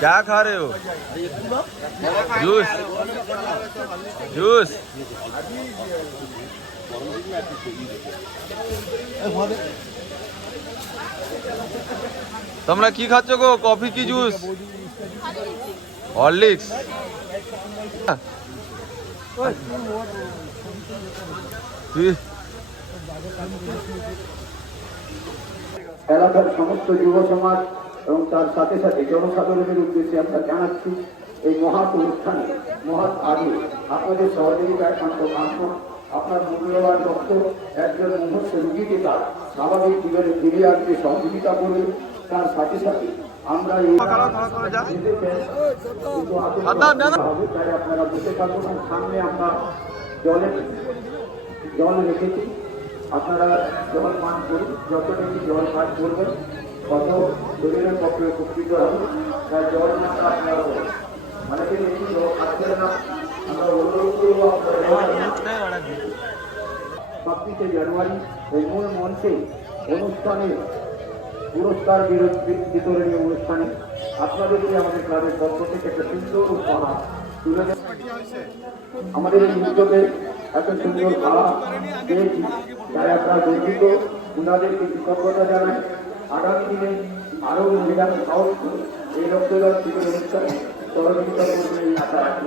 क्या खा रहे हो? Juice juice. তোমরা কি খাচ্ছ গো? কফি কি জুস? হরলিক্স। এলাকার সমস্ত যুব সমাজ এবং তার সাথে সাথে জনসাধারণের উদ্দেশ্যে আমরা জানাচ্ছি এই মহৎ অনুষ্ঠানে মহৎ আগে আপনাদের সহযোগিতা একান্ত কাম্য। আপনার মূল্যবান রক্ত একজন মুহূর্ত রুগীকে তার স্বাভাবিক জীবনে ফিরে আসতে সহযোগিতা করবে। তার সাথে সাথে আমরা এই তাই আপনারা বসে থাকুন। সামনে আমরা জল রেখেছি, আপনারা জল পান করুন। যত বেশি জল পান করবেন তত শরীরের পক্ষে উপকৃত হবে। তাই জল মাত্রা আপনারা অনেকে বেশি জল খাচ্ছেন না। আমরা অনুরোধ করবো 26শে জানুয়ারি এই মূল মঞ্চে অনুষ্ঠানে পুরস্কার বিতরণী অনুষ্ঠানে আপনাদেরকে আমাদের ক্লাবের পক্ষ থেকে একটা সুন্দর উপহার তুলে দেন। আমাদের এই উদ্যোগে এত সুন্দর খাওয়া পেয়েছি তাই আপনারা গর্বিত। ওনাদেরকে কৃতজ্ঞতা জানাই। আগামী দিনে আরও মহিলার সাহস করে এই রক্তদান শিবির অনুষ্ঠানে সহযোগিতা করবে এই আশা রাখি।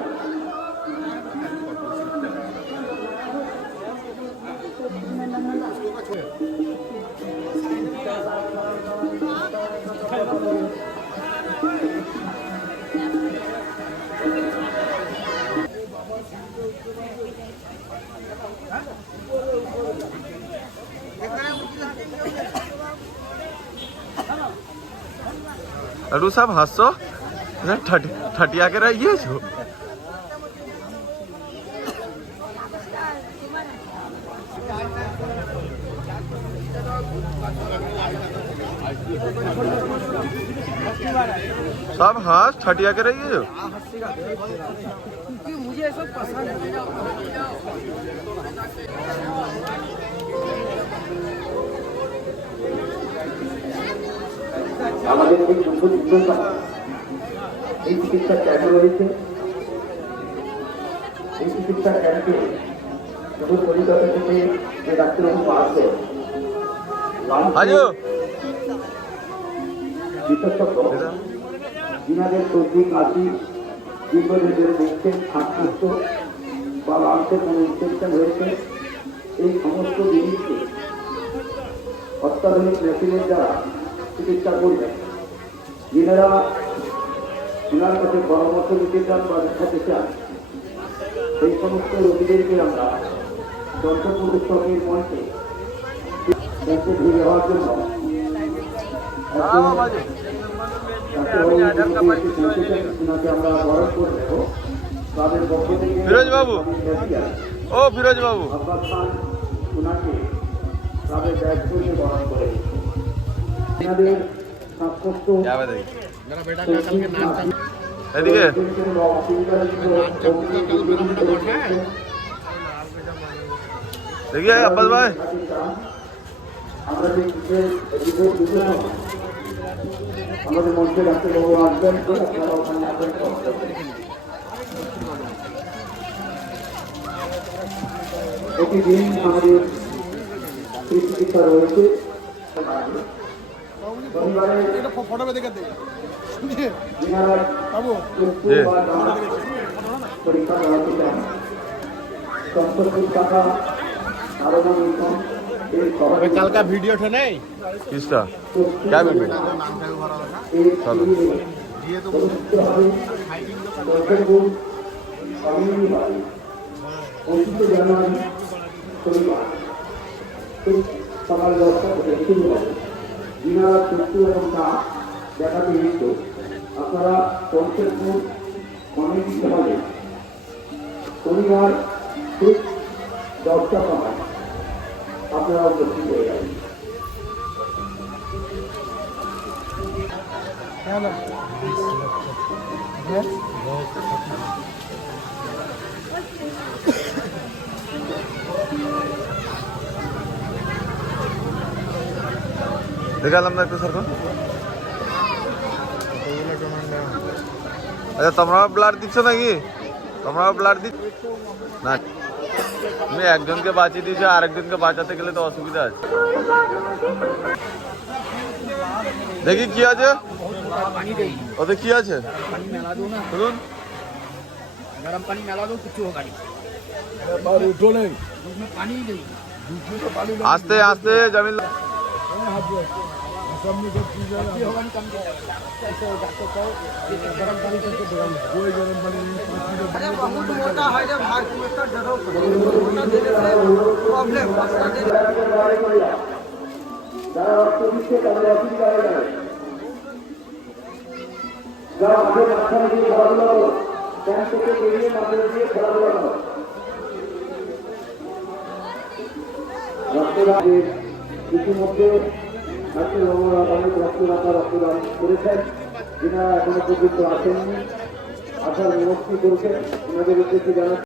अरु साहब हंसो ठटिया के रहिए छो। सब हंस ठटिया के रहिए जो। मुझे सब पसंद है। আমাদের এই এই চিকিৎসা ক্যাম্প রয়েছে। এই চিকিৎসা ক্যাম্পে শুধু কলিকাতা থেকে যে ডাক্তারবাবু আসবে বিশেষজ্ঞ যিনাদের সর্দি কাশি দীর্ঘদিনের দেখছেন শ্বাসকষ্ট বা লাংসে কোনো ইনফেকশন হয়েছে, এই সমস্ত জিনিসকে অত্যাধুনিক মেশিনের দ্বারা চিকিৎসা করবেন। যিনারা ওনার কাছে পরামর্শ দিতে চান বা দেখাতে চান সেই সমস্ত রোগীদেরকে আমরা যন্ত্রপুরুষের মঞ্চে ভিড় হওয়ার জন্য ওনাকে আমরা বরণ করে দেবো। তাদের পক্ষ থেকে ফিরোজ বাবু, ও ফিরোজ বাবু আব্বাস খান ওনাকে তাদের ব্যাগ করে বরণ করে এনাদের শ্বাসকষ্ট এদিকে देखिए अब्बास भाई আমাদের মঞ্চে ডাক্তারবাবু আসবেন, আপনারা ওখানে আসবেন। প্রতিদিন আমাদের চিকিৎসা রয়েছে। পরীক্ষা করাতে চান 70 টাকা আরো कल का वीडियो था नहीं किसका क्या वीडियो चलो সকাল 10টা থেকে শুরু হবে। যিনারা চক্ষু এবং দাঁত দেখাতে ইচ্ছুক আপনারা পঞ্চায়েতপুর কমিটি হলে শনিবার ঠিক 10টা সময় আপনারা উপস্থিত হয়ে যাবেন। দেখালাম না একটু স্যার আচ্ছা তোমরাও ব্লাড দিচ্ছ নাকি? তোমরাও ব্লাড দিচ্ছ না? তুমি একজনকে বাঁচিয়ে দিয়েছো, আরেকজনকে বাঁচাতে গেলে তো অসুবিধা আছে। দেখি কি আছে ওতে, কি আছে শুনুন। गरम पानी मिला दो कुछ होगा नहीं उसमें पानी ही नहीं আস্তে আস্তে জামিল। ये होगा नहीं कम ऐसे जाके कहो गरम पानी करके अरे बहुत मोटा है जब हार्ट में तो डरो मोटा देने से प्रॉब्लम मसला देने যারা রক্ত দিচ্ছে তাদের অসুবিধা হয়ে যাবে। যারা মাঠে মাঝখানে দিয়ে খেলাধুলা করো, ক্যাম্প থেকে বেরিয়ে মাঠে দিয়ে খেলাধুলা করো। রক্তদান ইতিমধ্যে ছাত্রী বাবুরা অনেক রক্তদান করেছেন, যিনারা এখনো পর্যন্ত আসেননি, আসার ব্যবস্থা করেছেন, ওনাদের উদ্দেশ্যে জানাচ্ছি।